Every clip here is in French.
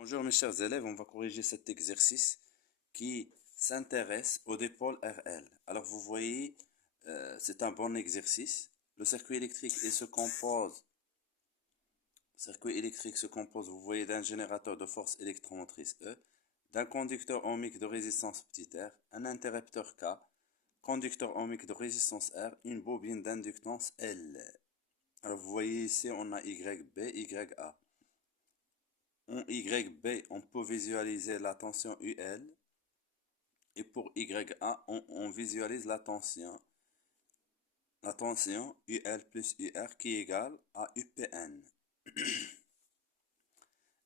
Bonjour mes chers élèves, on va corriger cet exercice qui s'intéresse au dipôle RL. Alors vous voyez, c'est un bon exercice. Le circuit électrique se compose, vous voyez, d'un générateur de force électromotrice E, d'un conducteur ohmique de résistance petit r, un interrupteur K, conducteur ohmique de résistance R, une bobine d'inductance L. Alors vous voyez ici, on a YB, YA. En YB, on peut visualiser la tension UL. Et pour YA, on visualise la tension UL plus UR qui est égale à UPN.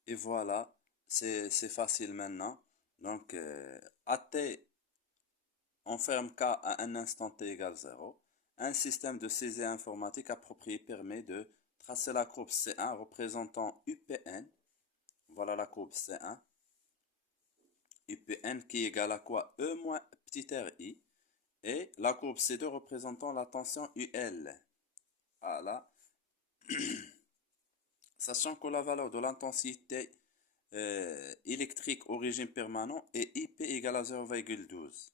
Et voilà, c'est facile maintenant. Donc, AT, on ferme K à un instant T égale 0. Un système de saisie informatique approprié permet de tracer la courbe C1 représentant UPN. Voilà la courbe C1. UPN qui est égale à quoi? E moins petit RI. Et la courbe C2 représentant la tension UL. Voilà. Sachant que la valeur de l'intensité électrique au régime permanent est IP égale à 0,12.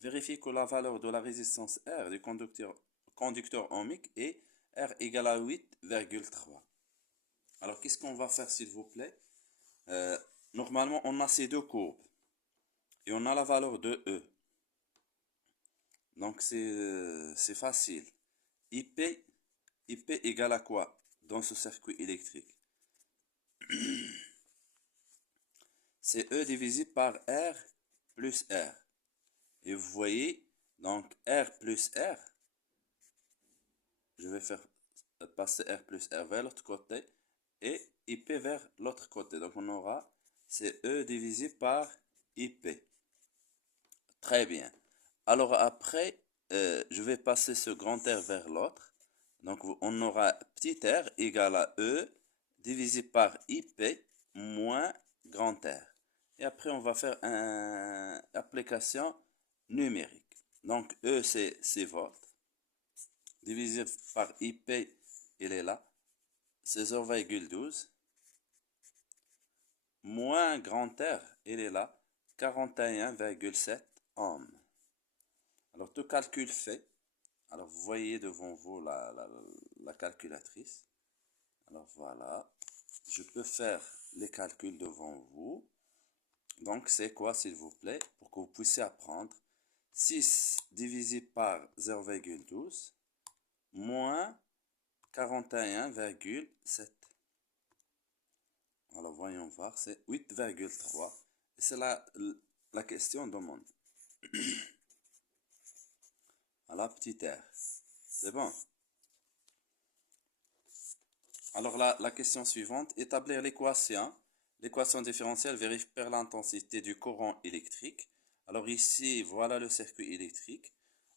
Vérifiez que la valeur de la résistance R du conducteur ohmique est R égale à 8,3. Alors, qu'est-ce qu'on va faire, s'il vous plaît? Normalement, on a ces deux courbes. Et on a la valeur de E. Donc, c'est facile. IP égale à quoi dans ce circuit électrique? C'est E divisé par R plus R. Et vous voyez, donc R plus R, je vais faire passer R plus R vers l'autre côté et IP vers l'autre côté. Donc on aura, c'est E divisé par IP. Très bien. Alors après, je vais passer ce grand R vers l'autre. Donc on aura petit r égale à E divisé par IP moins grand R. Et après, on va faire une application numérique. Donc, E, c'est 6 volts. Divisé par IP, il est là. C'est 0,12. Moins grand R, il est là. 41,7 ohms. Alors, tout calcul fait. Alors, vous voyez devant vous la calculatrice. Alors, voilà. Je peux faire les calculs devant vous. Donc, c'est quoi, s'il vous plaît, pour que vous puissiez apprendre? 6 divisé par 0,12 moins 41,7. Alors, voyons voir, c'est 8,3. Et c'est la question demande. À la petite r. C'est bon. Alors, la question suivante, établir l'équation. L'équation différentielle vérifie par l'intensité du courant électrique. Alors ici, voilà le circuit électrique.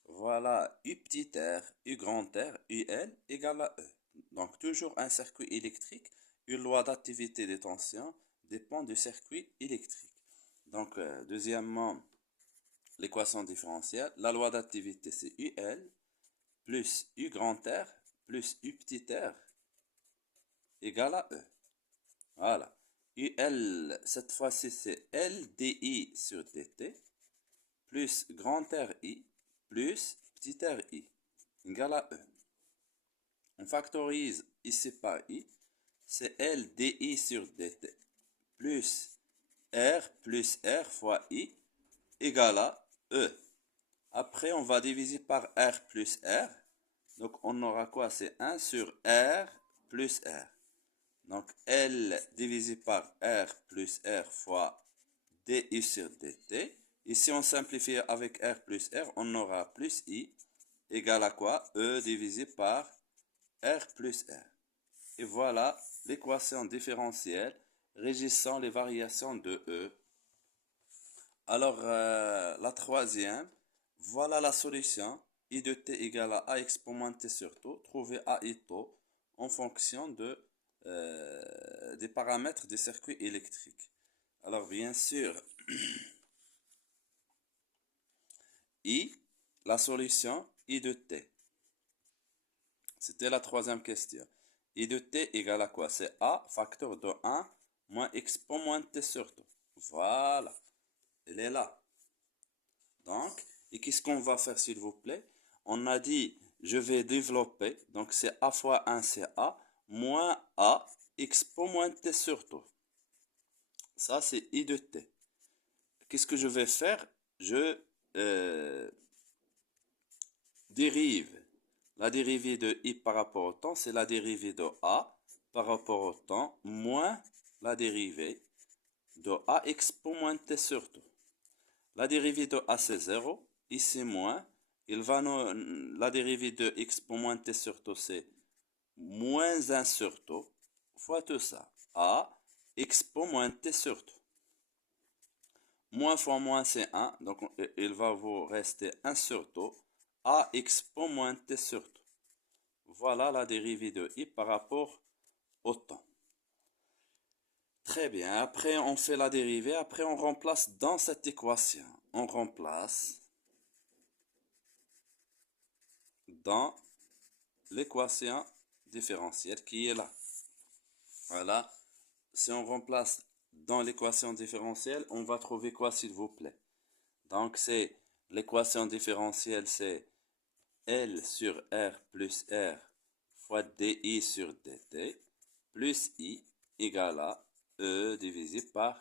Voilà U petit r, U grand R, UL égale à E. Donc toujours un circuit électrique, une loi d'activité des tensions dépend du circuit électrique. Donc deuxièmement, l'équation différentielle, la loi d'activité c'est UL plus U grand R plus U petit r égale à E. Voilà. UL, cette fois-ci, c'est LDI sur DT, plus grand RI, plus petit RI, égale à E. On factorise ici par I, c'est LDI sur DT, plus R fois I, égale à E. Après, on va diviser par R plus R. Donc, on aura quoi? C'est 1 sur R plus R. Donc, L divisé par R plus R fois DI sur DT. Ici, on simplifie avec R plus R, on aura plus I égale à quoi? E divisé par R plus R. Et voilà l'équation différentielle régissant les variations de E. Alors, la troisième, voilà la solution. I de t égale à A exponentielle sur taux. Trouver A et taux en fonction des paramètres des circuits électriques. Alors, bien sûr, I, la solution, I de t. C'était la troisième question. I de t égale à quoi? C'est A facteur de 1 moins expo moins t sur tout. Voilà, elle est là. Donc, et qu'est-ce qu'on va faire s'il vous plaît? On a dit, je vais développer, donc c'est a fois 1 c'est a, moins a expo moins t sur tout. Ça c'est i de t. Qu'est-ce que je vais faire? Je dérive. La dérivée de i par rapport au temps, c'est la dérivée de a par rapport au temps, moins la dérivée de a expo moins t sur tout. La dérivée de a c'est 0, ici moins, la dérivée de expo moins t sur tout c'est moins 1 sur tout, fois tout ça, a expo moins t sur tout. Moins fois moins c'est 1, donc il va vous rester 1 sur tout, a expo moins t sur tout. Voilà la dérivée de i par rapport au temps. Très bien, après on fait la dérivée, après on remplace dans cette équation. On remplace dans l'équation différentielle qui est là. Voilà, si on remplace dans l'équation différentielle, on va trouver quoi s'il vous plaît? Donc c'est l'équation différentielle, c'est L sur R plus R fois DI sur DT plus I égale à E divisé par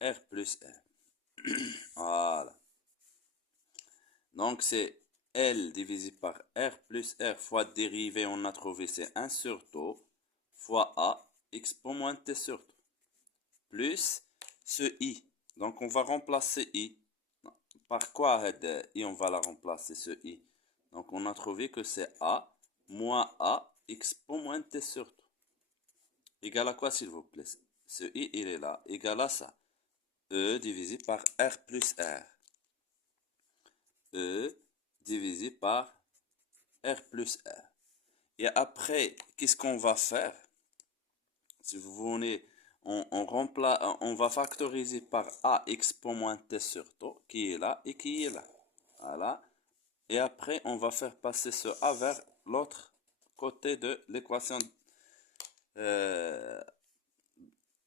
R plus R. Voilà. Donc c'est L divisé par R plus R fois dérivée, on a trouvé c'est 1 sur taux fois A expo moins T sur taux plus ce I. Donc on va remplacer I. Par quoi I on va la remplacer ce I? Donc on a trouvé que c'est A moins A expo moins T sur taux. Égal à quoi s'il vous plaît? Ce I il est là. Égal à ça. E divisé par R plus R. E divisé par R plus R. Et après, qu'est-ce qu'on va faire? Si vous voulez, on va factoriser par A expo moins T sur taux, qui est là et qui est là. Voilà. Et après, on va faire passer ce A vers l'autre côté de l'équation.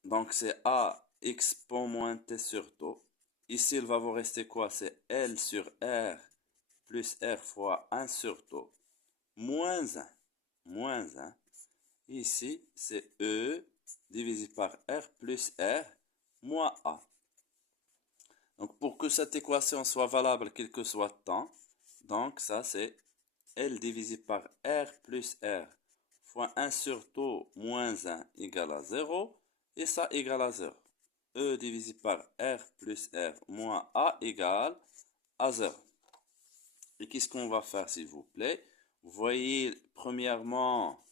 Donc, c'est A expo moins T sur taux. Ici, il va vous rester quoi? C'est L sur R plus R fois 1 sur taux. Moins 1. Moins 1. Ici, c'est E divisé par R plus R moins A. Donc, pour que cette équation soit valable, quel que soit le temps, donc ça, c'est L divisé par R plus R fois 1 sur taux moins 1 égale à 0. Et ça égale à 0. E divisé par R plus R moins A égale à 0. Et qu'est-ce qu'on va faire, s'il vous plaît? Vous voyez, premièrement,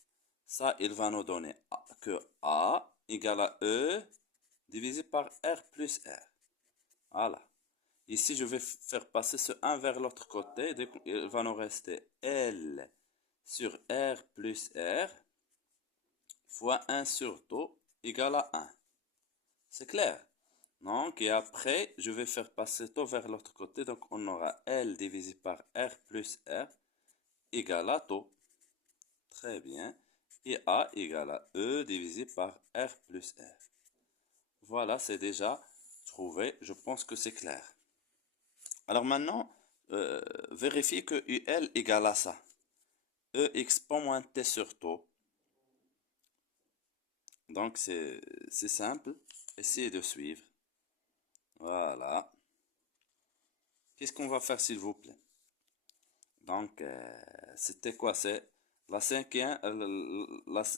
ça, il va nous donner que A égale à E divisé par R plus R. Voilà. Ici, je vais faire passer ce 1 vers l'autre côté. Donc, il va nous rester L sur R plus R fois 1 sur taux égale à 1. C'est clair? Donc, et après, je vais faire passer taux vers l'autre côté. Donc, on aura L divisé par R plus R égale à taux. Très bien. Et A égale à E divisé par R plus R. Voilà, c'est déjà trouvé. Je pense que c'est clair. Alors maintenant, vérifiez que UL égale à ça. E expo moins T sur taux. Donc, c'est simple. Essayez de suivre. Voilà. Qu'est-ce qu'on va faire, s'il vous plaît? Donc, c'était quoi? C'est la cinquième,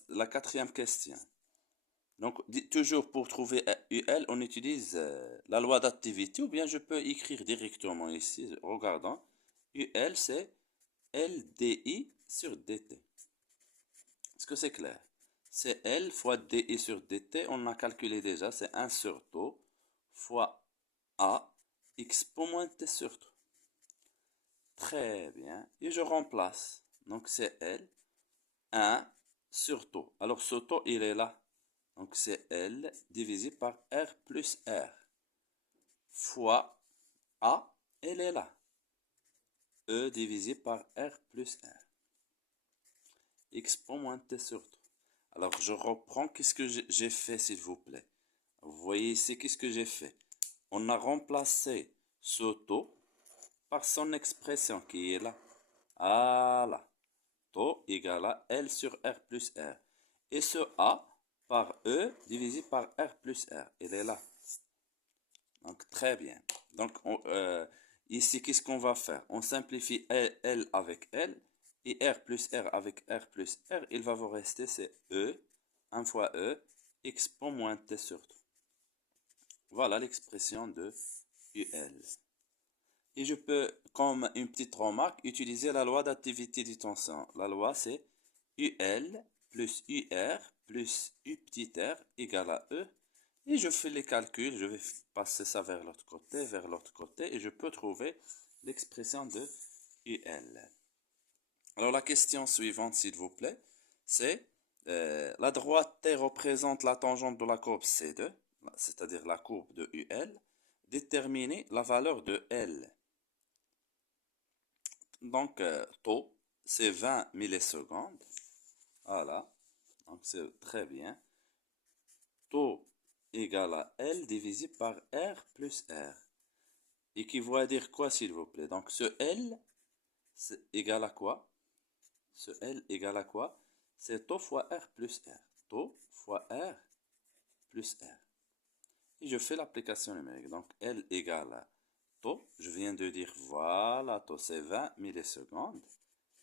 la quatrième question. Donc, toujours pour trouver UL, on utilise la loi d'activité, ou bien je peux écrire directement ici, regardant. UL, c'est LDI sur DT. Est-ce que c'est clair? C'est L fois DI sur DT, on a calculé déjà, c'est 1 sur taux, fois A, expo moins T sur taux. Très bien. Et je remplace. Donc c'est L, 1 sur taux. Alors ce taux, il est là. Donc c'est L divisé par R plus R. Fois A, elle est là. E divisé par R plus R. Expo moins T sur taux. Alors je reprends. Qu'est-ce que j'ai fait, s'il vous plaît? Vous voyez ici, qu'est-ce que j'ai fait? On a remplacé ce taux par son expression qui est là. Voilà. Taux égale à L sur R plus R. Et ce A par E divisé par R plus R. Il est là. Donc, très bien. Donc, ici, qu'est-ce qu'on va faire? On simplifie L avec L et R plus R avec R plus R. Il va vous rester, c'est E, 1 fois E, expo moins T sur 2. Voilà l'expression de UL. Et je peux, comme une petite remarque, utiliser la loi d'activité du tension. La loi, c'est UL plus UR plus U petit r égale à E. Et je fais les calculs, je vais passer ça vers l'autre côté, et je peux trouver l'expression de UL. Alors la question suivante, s'il vous plaît, c'est la droite T représente la tangente de la courbe C2, c'est-à-dire la courbe de UL. Déterminer la valeur de L. Donc, taux, c'est 20 millisecondes. Voilà, donc c'est très bien. Taux égale à L divisé par R plus R. Équivaut à dire quoi, s'il vous plaît? Donc, ce L, c'est égal à quoi? Ce L égale à quoi? C'est taux fois R plus R. Taux fois R plus R. Et je fais l'application numérique. Donc, L égale à taux. Je viens de dire, voilà, taux, c'est 20 millisecondes.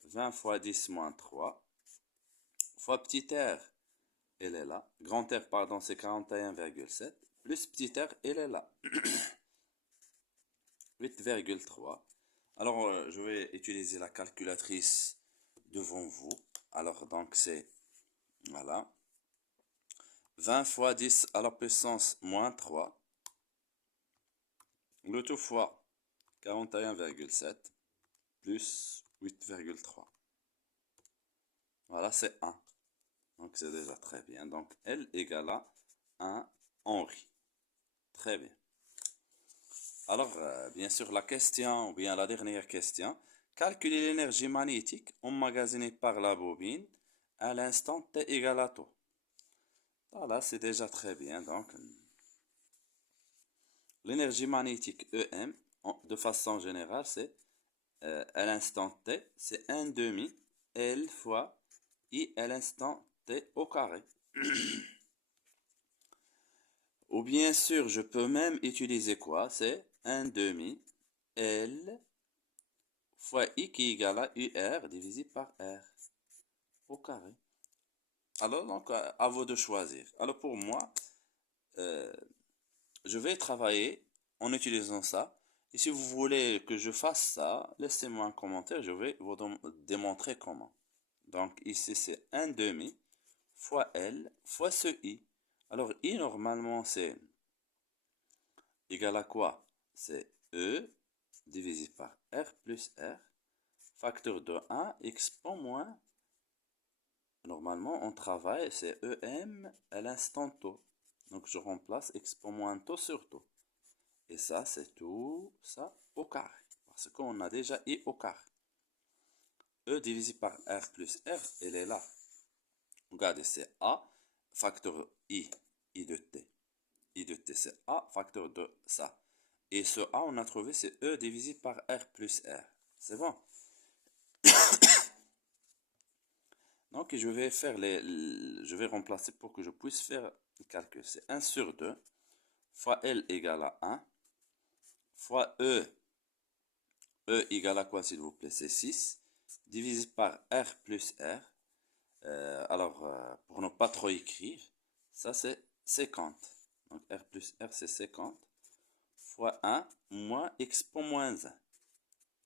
20 fois 10 moins 3. Fois petit r, elle est là. Grand R, pardon, c'est 41,7. Plus petit r, elle est là. 8,3. Alors, je vais utiliser la calculatrice devant vous. Alors, donc, c'est, voilà, 20 fois 10 à la puissance moins 3. Le tout fois 41,7 plus 8,3. Voilà, c'est 1. Donc, c'est déjà très bien. Donc, L égale à 1 Henri. Très bien. Alors, bien sûr, la question, ou bien la dernière question. Calculer l'énergie magnétique emmagasinée par la bobine à l'instant T égale à taux. Voilà, c'est déjà très bien. Donc, l'énergie magnétique EM, de façon générale, c'est à l'instant T, c'est 1 demi L fois I à l'instant T au carré. Ou bien sûr, je peux même utiliser quoi? C'est 1 demi L fois I qui est égal à UR divisé par R au carré. Alors, donc, à vous de choisir. Alors, pour moi, euh, je vais travailler en utilisant ça. Et si vous voulez que je fasse ça, laissez-moi un commentaire, je vais vous démontrer comment. Donc, ici, c'est 1 demi fois L fois ce I. Alors, I, normalement, c'est égal à quoi? C'est E divisé par R plus R, facteur de 1, exponent moins. Normalement, on travaille, c'est EM à l'instant taux. Donc, je remplace exponent moins taux sur taux. Et ça, c'est tout ça au carré. Parce qu'on a déjà I au carré. E divisé par R plus R, elle est là. Regardez, c'est A, facteur I de T. I de T, c'est A, facteur de ça. Et ce A, on a trouvé, c'est E divisé par R plus R. C'est bon? Donc, je vais faire je vais remplacer pour que je puisse faire le calcul. C'est 1 sur 2 fois L égale à 1 fois E. E égale à quoi, s'il vous plaît? C'est 6 divisé par R plus R. Pour ne pas trop écrire, ça c'est 50. Donc, R plus R, c'est 50 fois 1 moins exponent moins 1.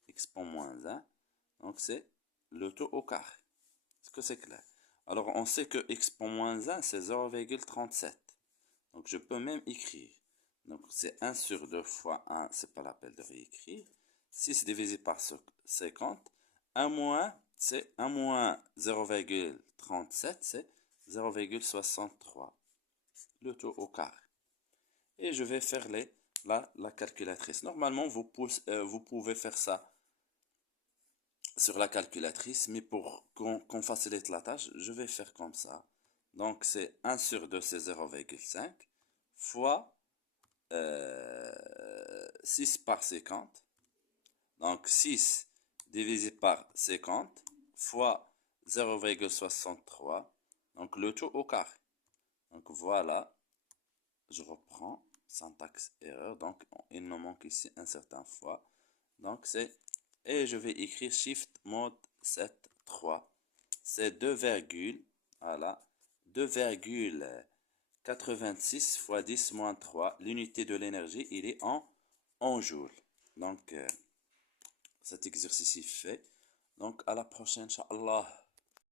Exponent moins 1. Donc, c'est le taux au carré. Est-ce que c'est clair? Alors, on sait que exponent moins 1, c'est 0,37. Donc, je peux même écrire. Donc, c'est 1 sur 2 fois 1, c'est pas la peine de réécrire. 6 divisé par 50. 1 moins, c'est 1 moins 0,37, c'est 0,63. Le taux au carré. Et je vais faire la calculatrice. Normalement, vous pouvez faire ça sur la calculatrice, mais pour qu'on facilite la tâche, je vais faire comme ça. Donc, c'est 1 sur 2, c'est 0,5 fois 6 par 50. Donc 6 divisé par 50 fois 0,63. Donc le tout au carré. Donc voilà, je reprends, syntaxe erreur. Donc il me manque ici un certain fois. Donc c'est, et je vais écrire Shift mode 7 3. C'est 2 virgules, voilà, 2,86 fois 10 moins 3. L'unité de l'énergie, il est en joules. Donc cet exercice est fait. Donc à la prochaine, Inch'Allah.